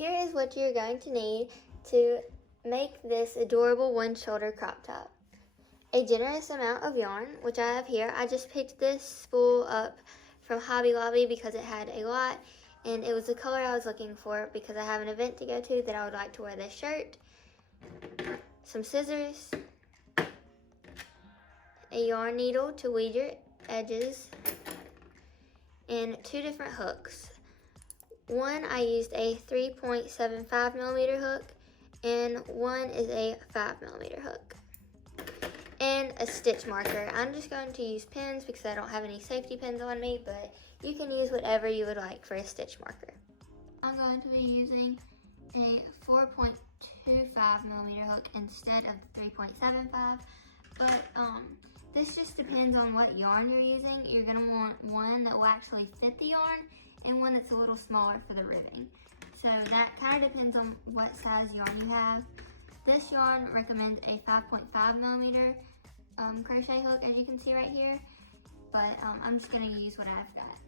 Here is what you're going to need to make this adorable one-shoulder crop top. A generous amount of yarn, which I have here. I just picked this spool up from Hobby Lobby because it had a lot, and it was the color I was looking for because I have an event to go to that I would like to wear this shirt. Some scissors, a yarn needle to weed your edges, and 2 different hooks. One, I used a 3.75 millimeter hook, and one is a 5 millimeter hook. And a stitch marker. I'm just going to use pins because I don't have any safety pins on me, but you can use whatever you would like for a stitch marker. I'm going to be using a 4.25 millimeter hook instead of 3.75, but this just depends on what yarn you're using. You're going to want one that will actually fit the yarn and one that's a little smaller for the ribbing. So that kind of depends on what size yarn you have. This yarn recommends a 5.5 millimeter crochet hook, as you can see right here, but I'm just going to use what I've got.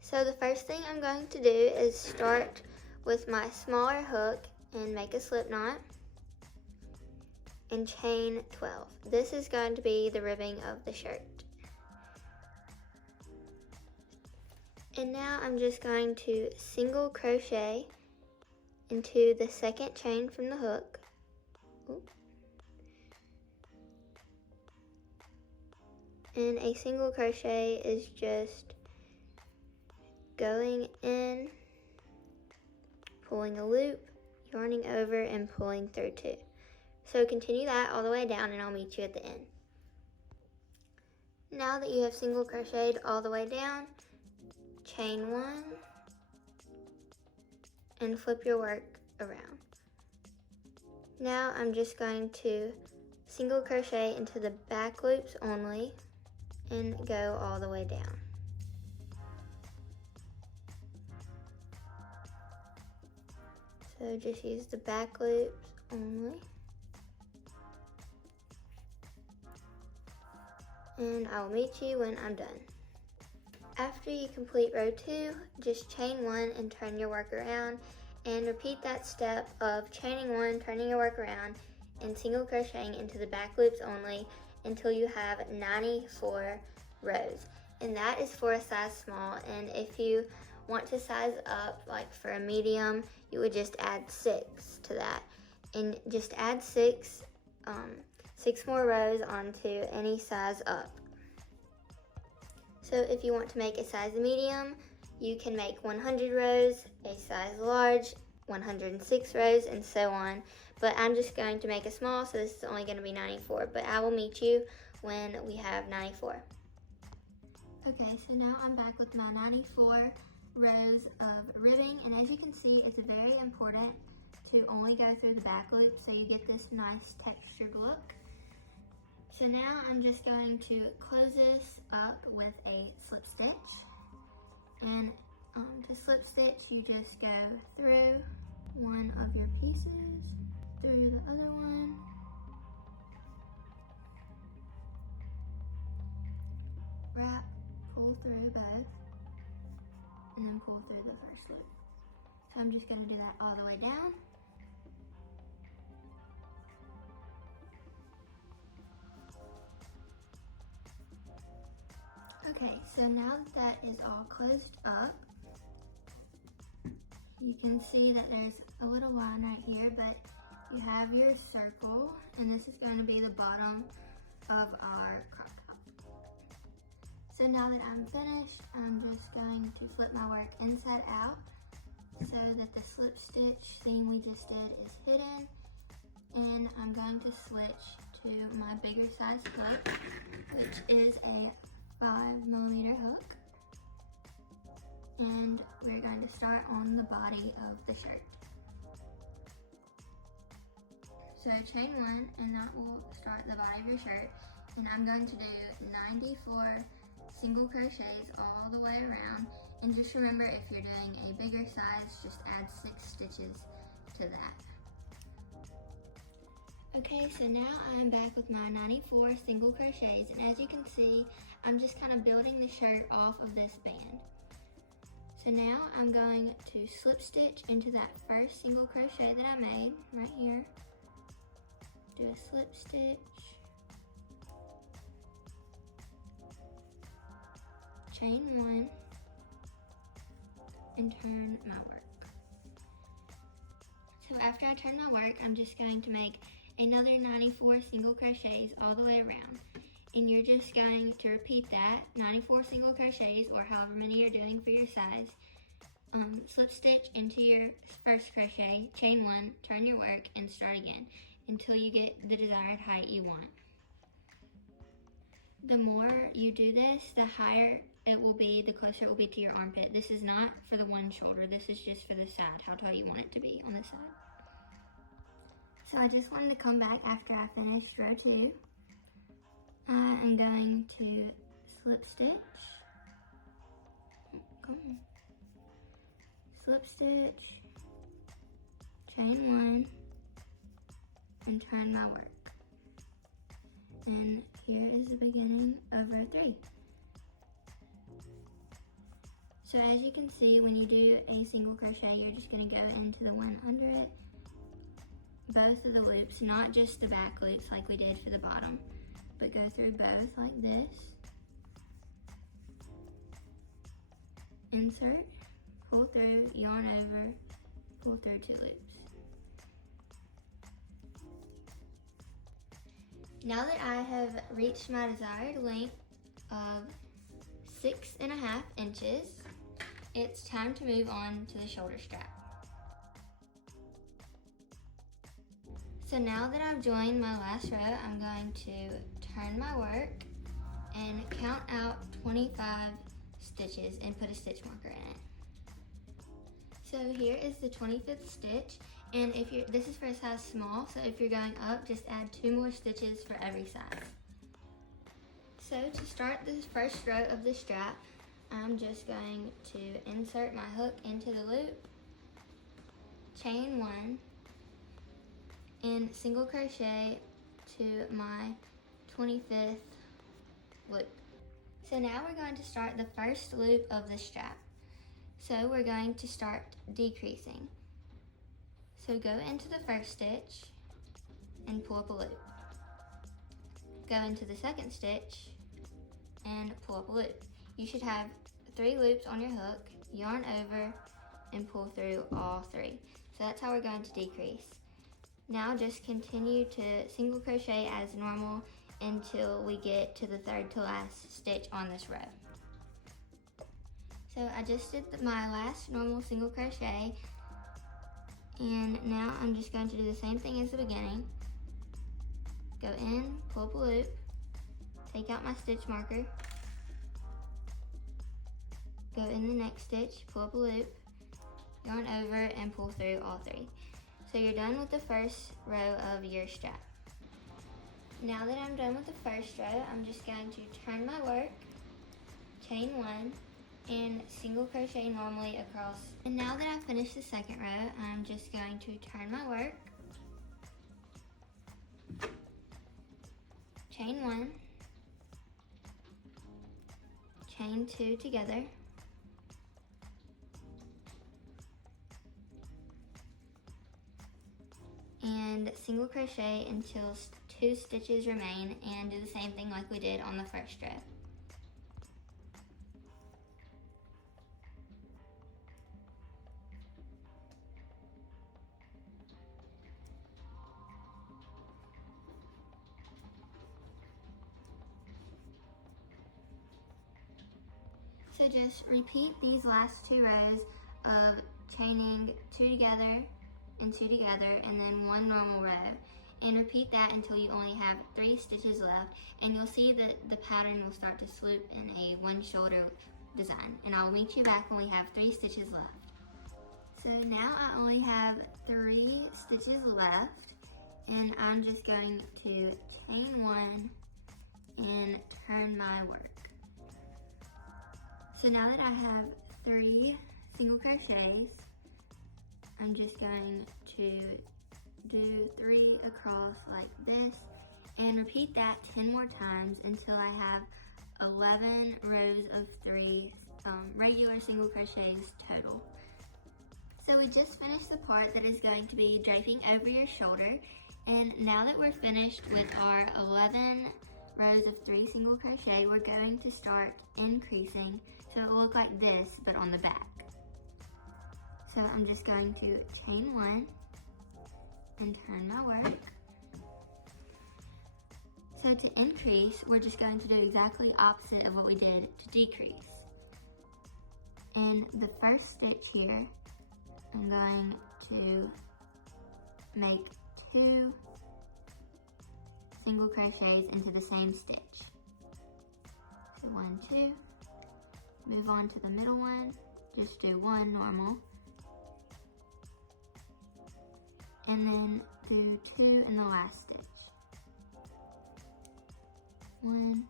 So the first thing I'm going to do is start with my smaller hook and make a slip knot and chain 12. This is going to be the ribbing of the shirt. And now I'm just going to single crochet into the second chain from the hook. Oops. And a single crochet is just going in, pulling a loop, yarning over, and pulling through 2. So continue that all the way down and I'll meet you at the end. Now that you have single crocheted all the way down, chain 1 and flip your work around. Now I'm just going to single crochet into the back loops only and go all the way down. So just use the back loops only. And I will meet you when I'm done. After you complete row 2, just chain 1 and turn your work around, and repeat that step of chaining 1, turning your work around, and single crocheting into the back loops only until you have 94 rows. And that is for a size small, and if you want to size up, like for a medium, you would just add 6 to that. And just add 6 more rows onto any size up. So if you want to make a size medium, you can make 100 rows, a size large, 106 rows, and so on. But I'm just going to make a small, so this is only going to be 94. But I will meet you when we have 94. Okay, so now I'm back with my 94 rows of ribbing, and as you can see, it's very important to only go through the back loop so you get this nice textured look. So now I'm just going to close this up with a slip stitch, and to slip stitch you just go through one of your pieces, through the other one, wrap, pull through both, and then pull through the first loop. So I'm just going to do that all the way down. Okay, so now that is all closed up, you can see that there's a little line right here, but you have your circle, and this is going to be the bottom of our crop top. So now that I'm finished, I'm just going to flip my work inside out so that the slip stitch seam we just did is hidden, and I'm going to switch to my bigger size hook, which is a 5 millimeter hook, and we're going to start on the body of the shirt. So chain 1, and that will start the body of your shirt, and I'm going to do 94 single crochets all the way around, and just remember, if you're doing a bigger size, just add 6 stitches to that. Okay, so now I'm back with my 94 single crochets, and as you can see, I'm just kind of building the shirt off of this band. So now I'm going to slip stitch into that first single crochet that I made right here. Do a slip stitch, chain one, and turn my work. So after I turn my work, I'm just going to make another 94 single crochets all the way around. And you're just going to repeat that, 94 single crochets, or however many you're doing for your size. Slip stitch into your first crochet, chain one, turn your work, and start again until you get the desired height you want. The more you do this, the higher it will be, the closer it will be to your armpit. This is not for the one shoulder, this is just for the side, how tall you want it to be on the side. So I just wanted to come back after I finished row 2. I am going to slip stitch, slip stitch, chain one, and turn my work. And here is the beginning of row 3. So as you can see, when you do a single crochet, you're just going to go into the one under it, both of the loops, not just the back loops like we did for the bottom, but go through both like this. Insert, pull through, yarn over, pull through 2 loops. Now that I have reached my desired length of 6.5 inches, it's time to move on to the shoulder strap. So now that I've joined my last row, I'm going to turn my work and count out 25 stitches and put a stitch marker in it. So here is the 25th stitch, and this is for a size small, so if you're going up, just add 2 more stitches for every size. So to start the first row of the strap, I'm just going to insert my hook into the loop, chain one, and single crochet to my 25th loop. So now we're going to start the first loop of the strap. So we're going to start decreasing. So go into the first stitch and pull up a loop. Go into the second stitch and pull up a loop. You should have 3 loops on your hook, yarn over, and pull through all 3. So that's how we're going to decrease. Now just continue to single crochet as normal until we get to the 3rd to last stitch on this row. So I just did my last normal single crochet, and now I'm just going to do the same thing as the beginning. Go in, pull up a loop, take out my stitch marker, go in the next stitch, pull up a loop, yarn over, and pull through all 3. So you're done with the first row of your strap. Now that I'm done with the first row, I'm just going to turn my work, chain one, and single crochet normally across. And now that I've finished the second row, I'm just going to turn my work, chain one, chain 2 together, and single crochet until 2 stitches remain, and do the same thing like we did on the first row. So just repeat these last 2 rows of chaining 2 together and 2 together, and then 1 normal row. And repeat that until you only have 3 stitches left, and you'll see that the pattern will start to swoop in a 1 shoulder design. And I'll meet you back when we have 3 stitches left. So now I only have 3 stitches left, and I'm just going to chain 1 and turn my work. So now that I have 3 single crochets, I'm just going to do 3 across like this, and repeat that 10 more times until I have 11 rows of 3 regular single crochets total. So we just finished the part that is going to be draping over your shoulder, and now that we're finished with our 11 rows of 3 single crochet, we're going to start increasing so it will look like this but on the back. So I'm just going to chain 1 and turn my work. So to increase, we're just going to do exactly opposite of what we did to decrease. In the first stitch here, I'm going to make 2 single crochets into the same stitch. So 1, 2, move on to the middle one, just do 1 normal, and then do 2 in the last stitch. 1,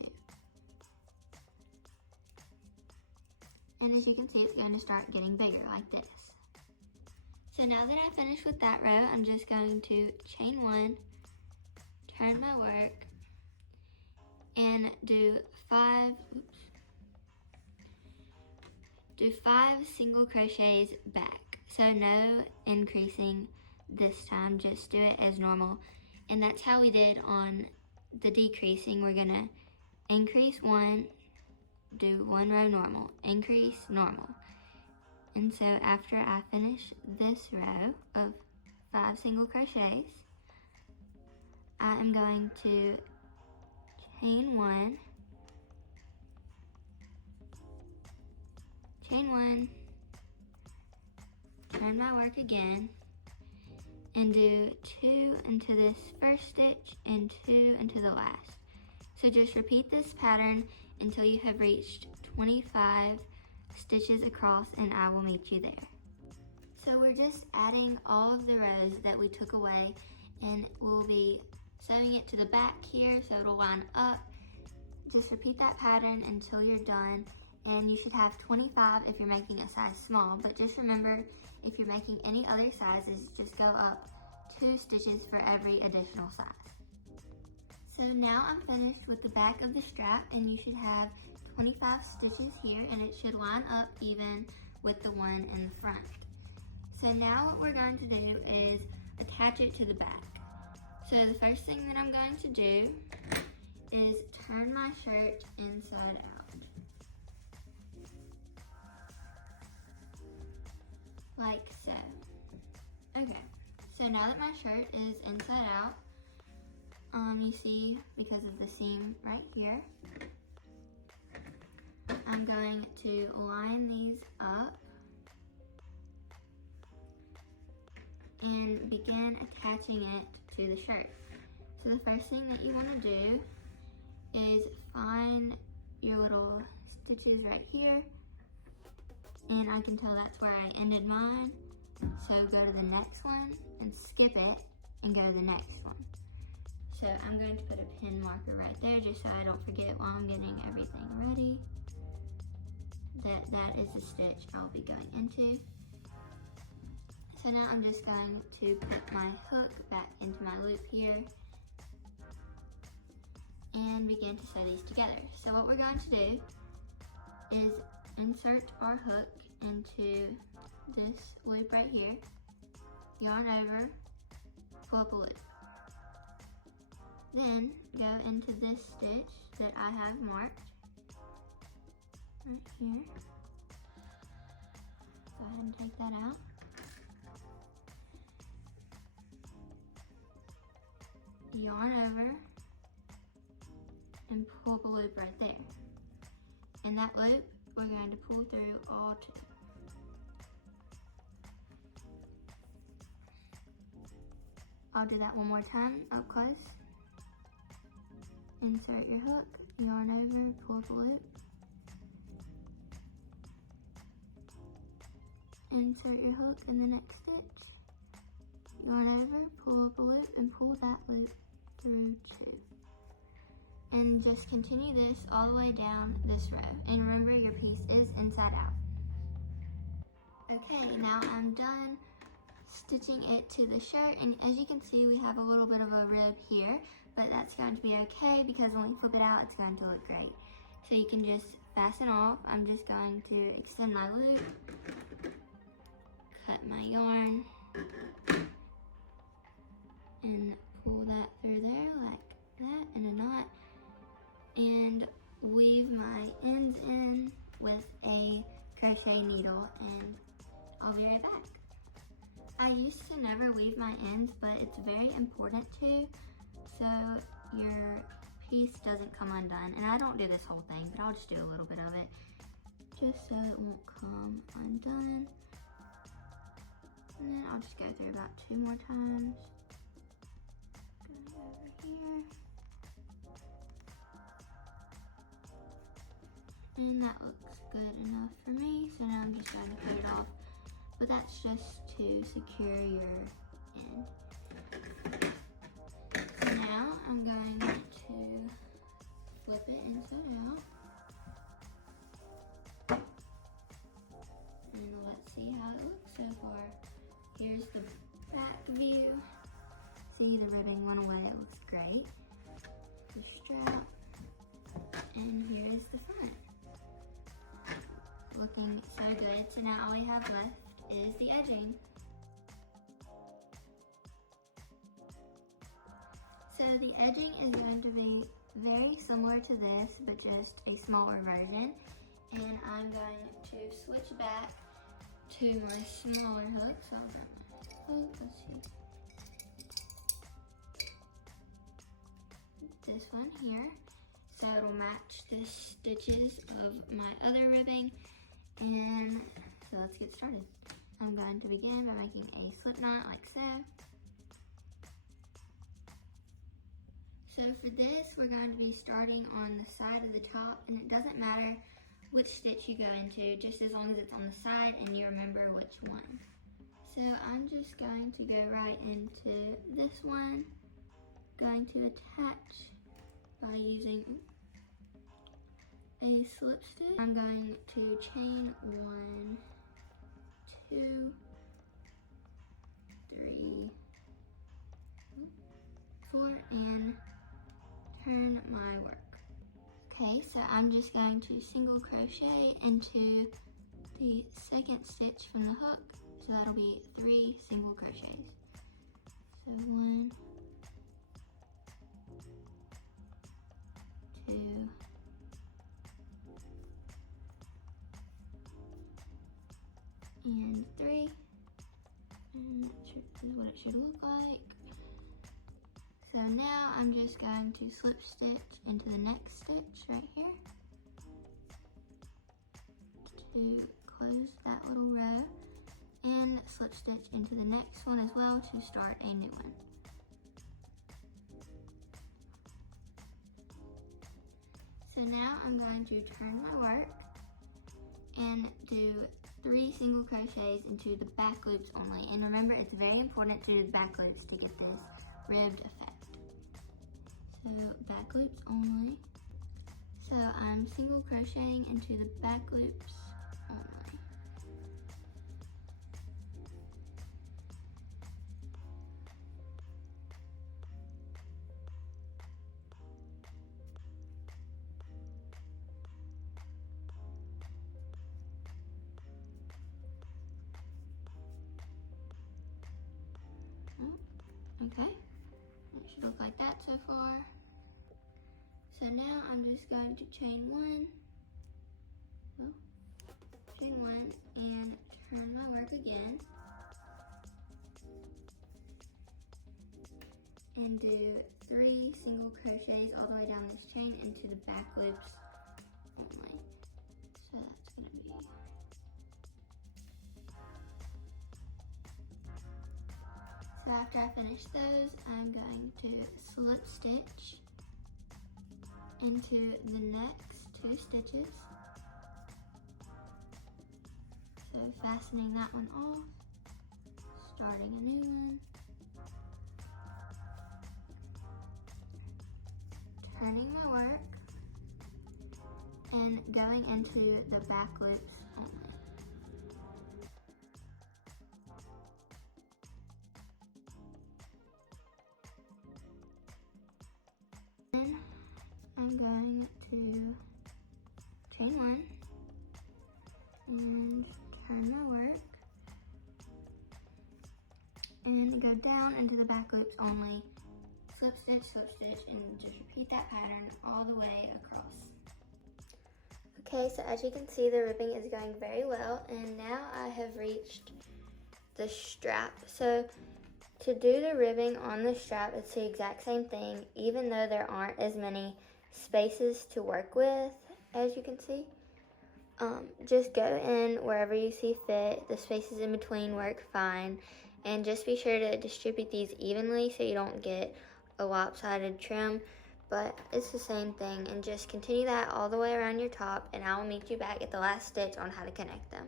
2. And as you can see, it's going to start getting bigger like this. So now that I finished with that row, I'm just going to chain 1, turn my work, and do 5 single crochets back. So no increasing this time, just do it as normal. And that's how we did on the decreasing. We're gonna increase 1, do 1 row normal, increase normal. And so after I finish this row of 5 single crochets, I am going to chain 1, turn my work again, and do 2 into this first stitch and 2 into the last. So just repeat this pattern until you have reached 25 stitches across, and I will meet you there. So we're just adding all of the rows that we took away, and we'll be sewing it to the back here so it'll line up. Just repeat that pattern until you're done, and you should have 25 if you're making a size small, but just remember, if you're making any other sizes, just go up 2 stitches for every additional size. So now I'm finished with the back of the strap, and you should have 25 stitches here, and it should line up even with the one in the front. So now what we're going to do is attach it to the back. So the first thing that I'm going to do is turn my shirt inside out. Like so. Okay, so now that my shirt is inside out, you see, because of the seam right here, I'm going to line these up and begin attaching it to the shirt. So the first thing that you want to do is find your little stitches right here, and I can tell that's where I ended mine. So go to the next one and skip it and go to the next one. So I'm going to put a pin marker right there just so I don't forget while I'm getting everything ready that is the stitch I'll be going into. So now I'm just going to put my hook back into my loop here and begin to sew these together. So what we're going to do is insert our hook into this loop right here, yarn over, pull up a loop. Then go into this stitch that I have marked right here. Go ahead and take that out. Yarn over and pull up a loop right there. And that loop we're going to pull through all 2. I'll do that one more time up close. Insert your hook, yarn over, pull up a loop. Insert your hook in the next stitch. Yarn over, pull up a loop, and pull that loop through 2. And just continue this all the way down this row. And remember, your piece is inside out. Okay, now I'm done stitching it to the shirt, and as you can see, we have a little bit of a rib here, but that's going to be okay because when we flip it out, it's going to look great. So you can just fasten off. I'm just going to extend my loop, cut my yarn, and pull that through there like that in a knot, and weave my ends in with a crochet needle, and I'll be right back. I used to never weave my ends, but it's very important to, so your piece doesn't come undone. And I don't do this whole thing, but I'll just do a little bit of it, just so it won't come undone. And then I'll just go through about 2 more times. Go over here. And that looks good enough for me, so now I'm just going to cut it off. But that's just to secure your end. So now I'm going to flip it inside out. And let's see how it looks so far. Here's the back view. See, the ribbing went away, it looks great. The strap, and here's the front. Looking so good. So now all we have left is the edging. So the edging is going to be very similar to this, but just a smaller version. And I'm going to switch back to my smaller hook. So I'll grab my hook, let's see. This one here. So it'll match the stitches of my other ribbing. And so let's get started. I'm going to begin by making a slip knot like so. So for this, we're going to be starting on the side of the top, and it doesn't matter which stitch you go into, just as long as it's on the side and you remember which one. So I'm just going to go right into this one, going to attach by using a slip stitch. I'm going to chain 1, 2, 3, 4, and turn my work. Okay, so I'm just going to single crochet into the second stitch from the hook, so that'll be 3 single crochets. So 1, 2, and 3, and that is what it should look like. So now I'm just going to slip stitch into the next stitch right here to close that little row, and slip stitch into the next one as well to start a new one. So now I'm going to turn my work and do 3 single crochets into the back loops only. And remember, it's very important to do the back loops to get this ribbed effect. So back loops only. So I'm single crocheting into the back loops only. Okay, it should look like that so far. So now I'm just going to chain 1, and turn my work again, and do 3 single crochets all the way down this chain into the back loops only. So that's going to be So after I finish those, I'm going to slip stitch into the next 2 stitches. So fastening that one off, starting a new one, turning my work, and going into the back loops only. and go down into the back loops only. Slip stitch, and just repeat that pattern all the way across. Okay, so as you can see, the ribbing is going very well, and now I have reached the strap. So to do the ribbing on the strap, it's the exact same thing, even though there aren't as many spaces to work with, as you can see. Just go in wherever you see fit. The spaces in between work fine, and just be sure to distribute these evenly so you don't get a lopsided trim, but it's the same thing, and just continue that all the way around your top, and I will meet you back at the last stitch on how to connect them.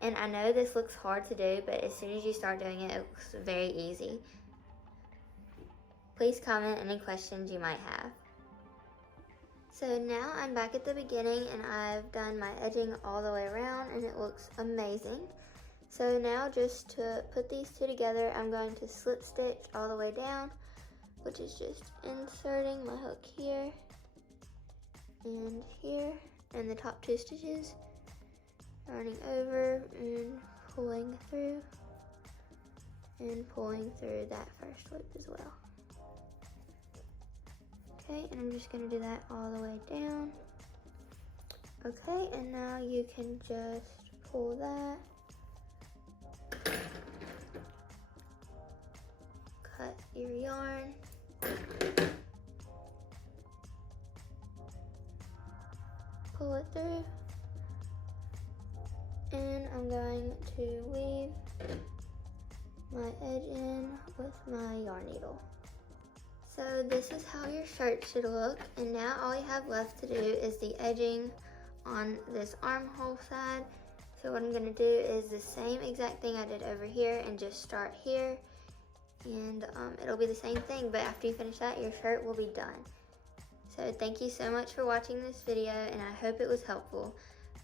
And I know this looks hard to do, but as soon as you start doing it, it looks very easy. Please comment any questions you might have. So now I'm back at the beginning, and I've done my edging all the way around, and it looks amazing. So now, just to put these two together, I'm going to slip stitch all the way down, which is just inserting my hook here and the top two stitches, running over and pulling through that first loop as well. Okay, and I'm just going to do that all the way down. Okay, and now you can just pull that, cut your yarn, pull it through, and I'm going to weave my edge in with my yarn needle. So this is how your shirt should look, and now all you have left to do is the edging on this armhole side. So what I'm going to do is the same exact thing I did over here, and just start here, and it'll be the same thing, but after you finish that, your shirt will be done. So thank you so much for watching this video, and I hope it was helpful.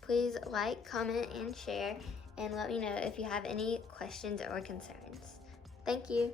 Please like, comment, and share, and let me know if you have any questions or concerns. Thank you.